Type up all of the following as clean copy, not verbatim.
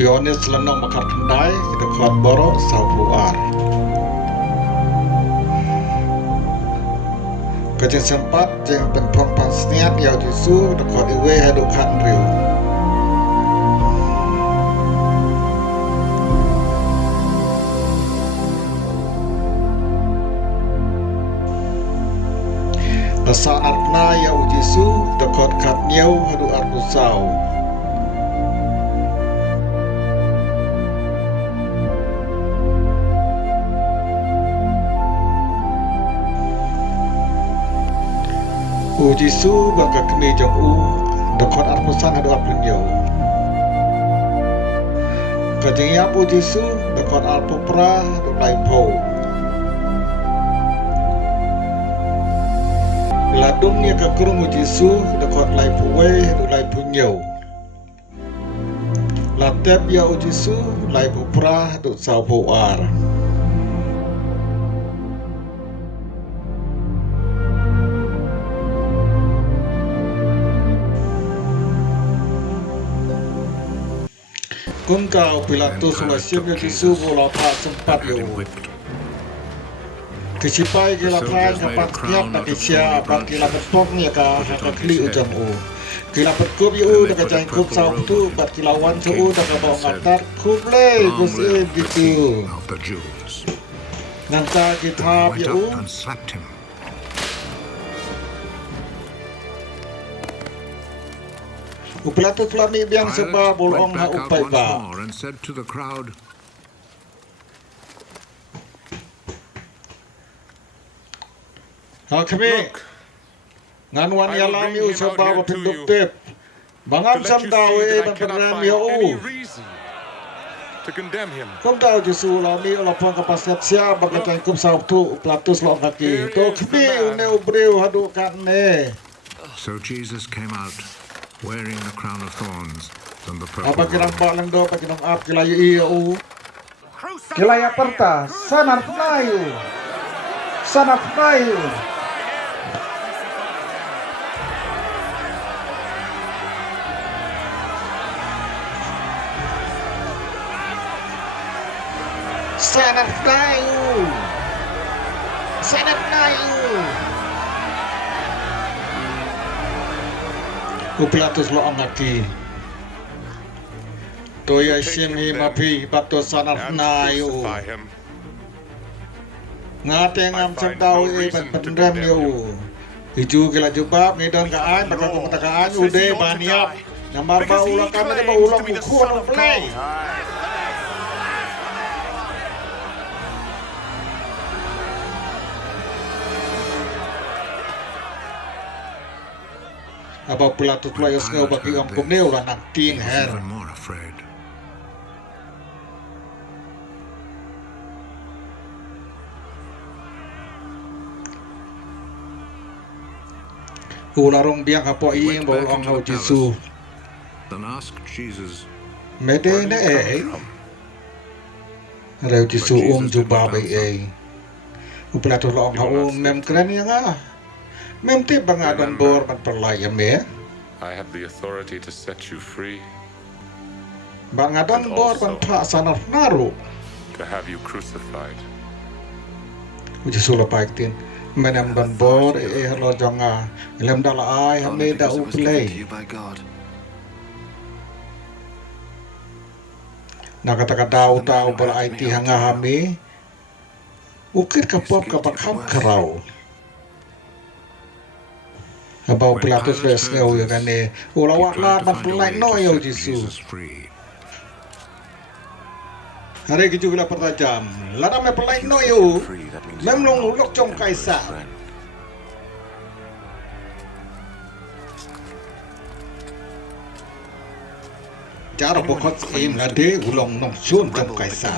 Yohanes lenong makar kendai dekat borok saupuar. Kejeng sempat jeng penpong pansniat yau jisu dekat iwe haduk kan riu. Lesak narkna yau jisu dekat kat nyau haduk arbusau. Jisu bangka kemi jong dekat arpusan hadu aplinyo. Kajeng yap Jisu dekat alpupra hadu laipo. Ladungnya ke kerung Jisu dekat laipuwe hadu laipunyo. Latep ya Jisu laipupra hadu saupuar. Kung kau Pilatus wasyam Yesu bola tak sempat yo. Kesipai kila kain kapat tiap nak isya bang kila berpok ni ka kli ujam u. Kila berkup yo dak jang kup sau tu bat kila wan tu dak bawa ngatar kup le gus gitu. Nangka kitab yo. Pilatus pelami biang sebab bolong ha upai ba. Ha kami nganwan yalami usabab penduktif. Bangam samdawe ban penram yo. Kom tahu Yesus lami lapang kapasiat siap bagai kum sabtu Pilatus lo kaki. To kami une ubreu hadu kanne. So Jesus came out wearing the crown of thorns and the purple Apa kirang robe. ba lang do pakinang ap kilayo iyo. Kilaya perta sanat nayo. Sanat nayo. Sanat nayo. Sanat nayo. Pilatus lo angaki. Toya simi mapi pato sanat nayo. Ngate ngam samdau ban pendam yo. Hiju kila jubab ngidon kaan bakal kumatakaan ude baniap. Namar ba ulang kami ba ulang ukun play. Apa Pilatus layos ngau bagi angkum neu lah nak ting her. Even more afraid. Ularong biang kapo ing bau ong hau Jisu. Then asked Jesus, Mede ne Reu Jisu jubah bai Pilatus lo ong hau mem keren yang mem ti bangadan bor ban perlayam me. I have the authority to set you free, Bangadan bor ban pak sanaf naru. to have you crucified. Jisu lo paiktin. Menam dan bor lo jonga. Lem dala ai hame da uplay. Nakata-kata utau bal IT hanga hame. Ukir kapop kapakam kerau. Abau Pilatus les ngau ya kan ni. Ulawak lah ban pelai no ya Jisu. free. Hari keju bila pertajam. Ladam me pelai no yo. Mem long ulok jong kaisa. Cara pokok im lade ulong nong sun jong kaisa.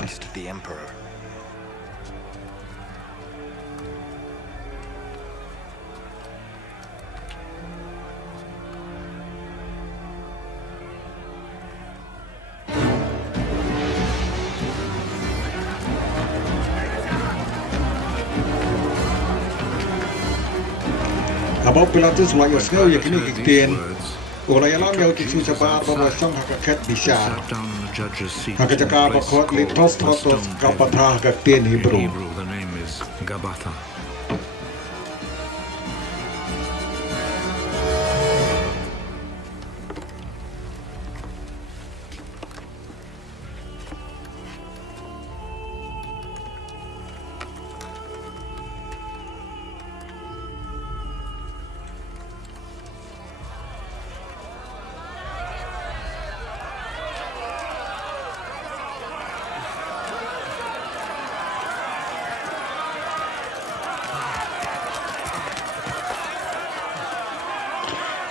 Abau Pilatus layos ngau ya kini kiktin. Ulayalam yaw Jisu sabar bawa sang hakakat bisa. Sat down on the judge's seat. Hakajaka in a place bakot called litos the trotos Stone Gate. kapatha hakatin In Hebrew. Hebrew, the name is Gabbatha.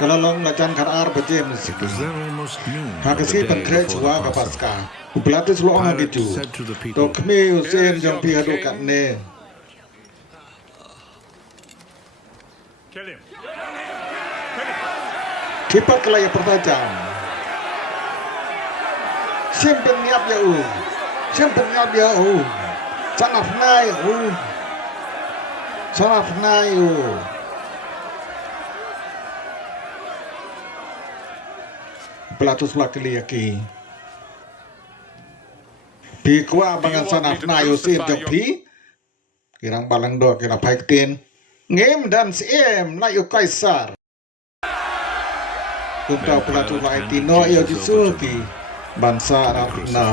Kalau long lacan karar bajem It situ. was then almost noon of Hakasi the day pentre before chua the Passover. kapaska. Upelatus lo ang Pilate gitu. said to the people, To kami usin jong pihadu katne. Kill him. Kipat kelaya pertajam. Simpen niap ya u. Simpen niap ya u. Sanaf nai u. Sanaf nai u. Pelatus lakili yaki. Pi kuah bangan sanaf nai u sin jong pi. Kirang balang do kira paik tin. Ngem dan siem na yu kaisar. Kumtau pelatu lai tino yo jisuki. Bansa na.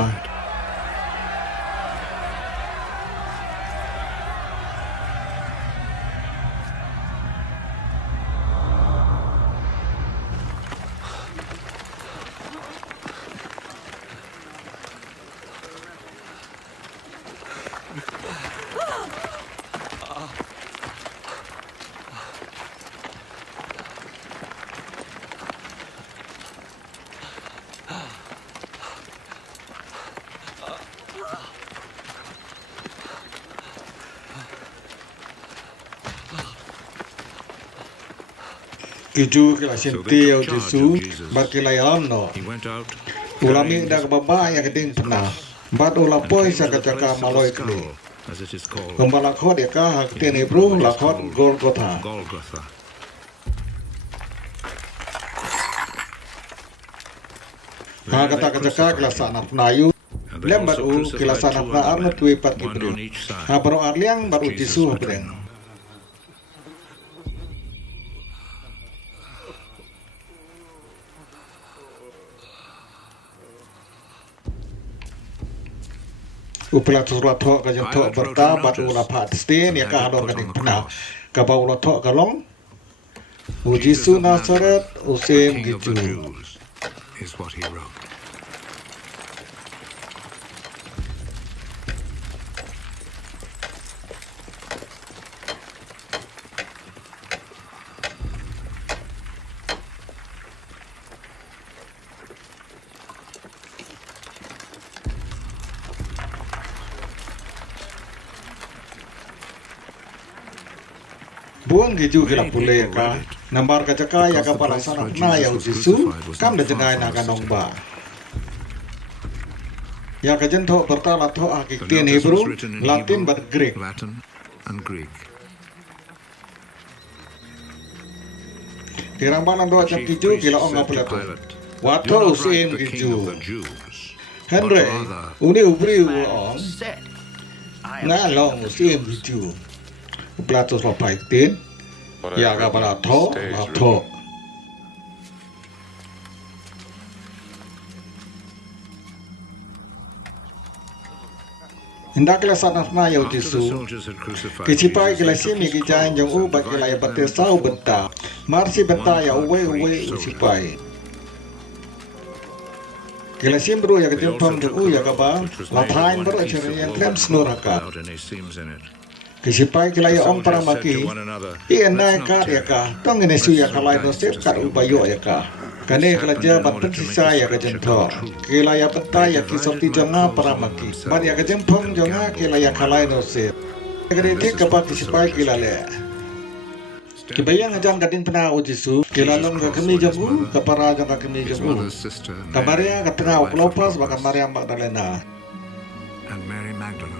Kiju kila sinti yo jisu bakila yalano. He went out, Ulami dak baba yang keding pernah. Bat ula poi sa kacaka maloi kli. skull, as it is called, Kembala khot ya ka hak tin Hebrew lakot Golgotha. Golgotha. Ha kata kacaka kila sanap nayu. And they Lem bat also u kila crucified sanap two na other arna men, tui pat one Hebrew. on each side. Ha baru arliang baru Jesus jisu between pedeng. them. Upela tusla thok ka jam thok berta bat ula phat stin ya ka hador ka ding pernah. Ka ba ula thok ka long. U jisu Nazaret u sem King of the gitu. Jews is what he wrote. Buang gitu kila pule ka. Nambar ka jaka ya ka pala sanap na ya u jisu. Kam da jengai na ka nong ba. Ya ka jen thok berta la thok ha ki The tin notice was Hebrew, written in Latin Hebrew, bat Greek. Latin, and Greek. Kirang balang do The jam chief kiju priests kila ong said to apela tu. Pilate, "Do Wato not usim write the King of the kiju. Jews, Henry, but rather, uni ubri u ong. said, I am Nga long usim kiju. Platos la paik tin. What Ya I've ka written pala stays thok la written. thok. Hendak kila sanap na ya u after the jisu. soldiers had crucified Kicipai Jesus, kila they took sini his kijain jong clothes u and bagi la ya divided bate them sau between benta. Marsi benta One ya part uwe for uwe each soldier. usipai. Kila simbru ya They kejam also pam took jong u the ya ka ba. robe, which was La made of thain one baru piece acara of yang woven klem snur cloth haka. without any seams in it. Kisipai kila The ya om para soldiers said maki. to one another, Iya "Let's naik not kar ya tear ka. it. Tong ini su ya Let's kalai throw no dice sep to kar see who ubayo will ya get ka. it." Kane This kala happened ja in bat order to pensi make saya the ka scripture jento. come true. Kila ya benta They ya kisop divided ti my jonga clothes para among maki. themselves Mat ya kejam pam and jonga gambled kila ya for my kalai no life. sep. And Kali this tik is kapak what the kisipai soldiers kila did. le. Standing Kibayang close, ajan kadin pena ujisu. Kila Jesus long ka crossed kami with his jongu mother, kapara jonga kami his jongu. mother's sister, Kabaria Mary, ka tengah the wife of uklopas Clopas, baka Maria Magdalena. and Mary Magdalene.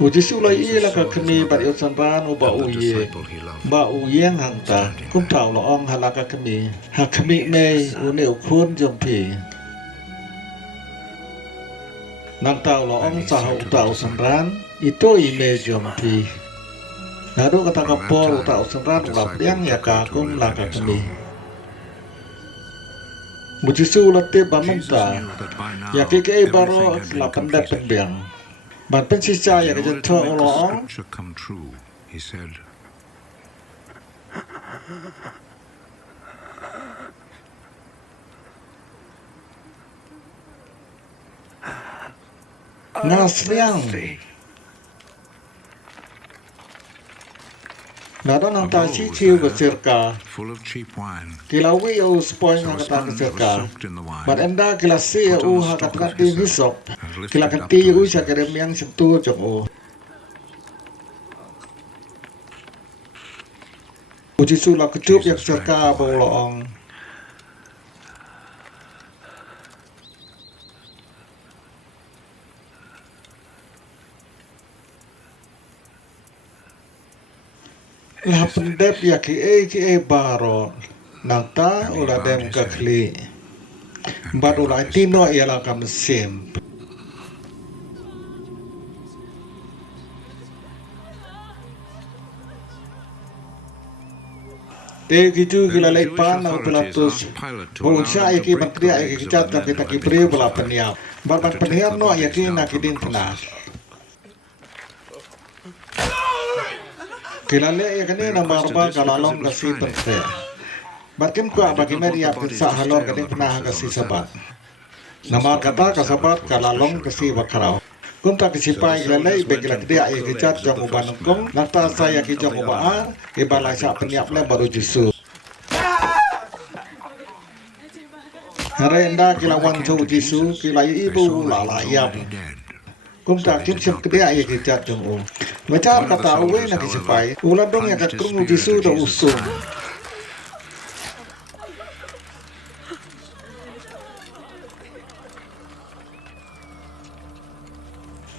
Uji sulai ia ka kami bat yo sanran uba and the uye disciple he loved. ba uyeng hangta kum tau lo ong halaka kami ha kami me une ukun jom pi nang tau lo ong sa utau sanran itu ime jom pi nado kata kapol utau sanran ulap yang ya ka kum laka kami Uji sulate Jesus bamenta knew that by now ya kike baro everything had been la pendat completed. penbiang ban pen sisa ya In ke order jento to make lo the ong scripture come true, he said, ngasliang nado nang ta chi chiu ke sirka full of cheap wine, kilawi u spoil so na a kata ke sponge was sirka soaked in the wine, ban enda kila se u ha kata ti hisop and lifted kila up kati to u his sya lips. kerem yang sentu jong u uji sula kecup yak sirka bo lo ong la pendep ya ki e baro nanta ula dem ka kli bat ula tino ya la kam sim te gitu kila Then the leipan Jewish na authorities Pilatus asked Pilate to bu allow sya them to iki break mentria the iki legs of cat the ta men kita who ki had been pri bela crucified, peniap and ban to take peniap the no ya bodies ki down na from ki the din tena crosses. kila le ya kani na requested marba this kala because long it ka was si Friday. pentre bakim kwa They bagi did not want media the bodies pizza to halong stay kadin on the pernah crosses kasi on the sabat Sabbath. nama The kata coming ka sabat Sabbath was kala long especially kasi holy. bakarau kunta kisi So pai the gila lei soldiers went begila and dia broke ai the kicat legs of jong the uban first kong man, nata and saya then ki of jong the uba other ar man ke who balai had sa been peniap le crucified baru as jisu Jesus. Hari enda But kila when they wan came so to jisu Jesus, kila they ibu saw that la he la was yap already dead. kunta So they kim did sem not kedia break ai his kicat legs. jong u Macar One of the kata awe soldiers, na kisi however, pai ulah dong ya plunged ka his krungu spear jisu into da Jesus' usung side.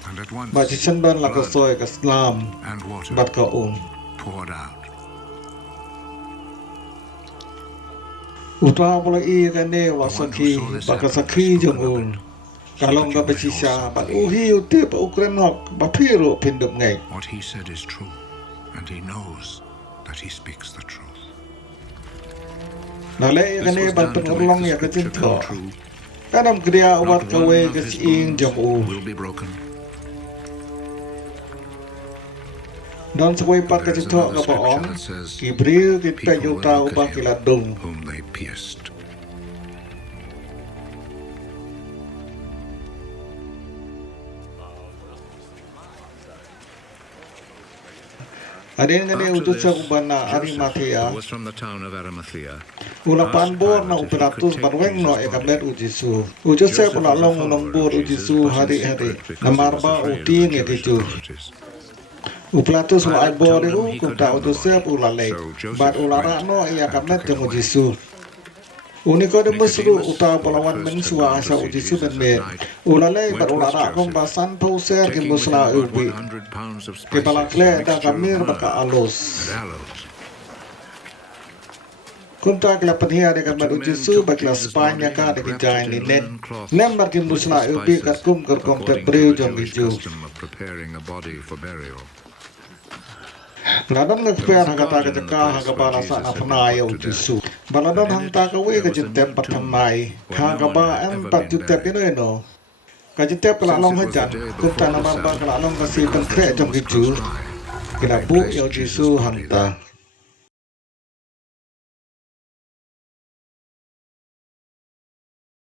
And at once, ba jisan ban la ka blood soy ka slam and water bat ka poured out. Uta pula I ka ne wa The one who sakhi saw this ba ka happen has sakhi spoken jong of un it, so kalong that ka you may besisa also ba believe. uhi uti pa ukrenok ba piro pindup ngai What he said is true, and he knows that he speaks the truth. na le ka This ne was ba done to make pengurlong the ya ka scripture jinto come true. kadam kriya Not wat ka we one of ka his ing bones jong u will be broken. don saboi pat ka There is jinto another ka ba scripture ong that says, kibril kita people will juta look ba at kila him dong whom they pierced. adin ka ne After utus sa this, ubana Joseph, Arimathea who was from the town of Arimathea, ulapan asked bor na Pilate if he uperatus could take barweng no Jesus' e ka body. met ujisu ujus Joseph sa was a long follower nombor of Jesus, ujisu but in hari-hari secret because na he was marba afraid of uting the ya Jewish gitu authorities. Uplatus wa Pilate albor told him itu he could kumta have the utusep body, ulalek so Joseph bat ulara went no ia and kamet took it jeng away. ujisu Nicodemus ru Nicodemus, uta who polawan at first men had suwa gone to asa see ujisu Jesus ben at met night, ulalek went bat with ulara kong Joseph, basan pauser ki taking with him musla about ubi 100 pounds of ki spices, a balakle da mixture of kamir myrrh baka alus and aloes. kunta kila penhia de kamet The two men ujisu took bakla Jesus' Spanya body ka and de ki wrapped jai it ni in net linen cloths lem barkin with the musla ubi spices, kat kum ker kong te according to breu the jong Jewish gitu custom of preparing a body for burial. Ladon There ngekper was a hagata garden in the kajaka place hagabala where sa Jesus na had been panaya put to ujisu. death. Baladon And in hanta it kawe there was a kajitep new patamai. tomb where no one Hagaba had em ever pat been jutep buried. ino ino. Kajitep kala Since long it was the hajan. day Kumta before na the marba Sabbath, kala long kasi because the penkre tomb jong was gitu. close by, Kila they bu placed ya Jesus' ujisu body there. hanta.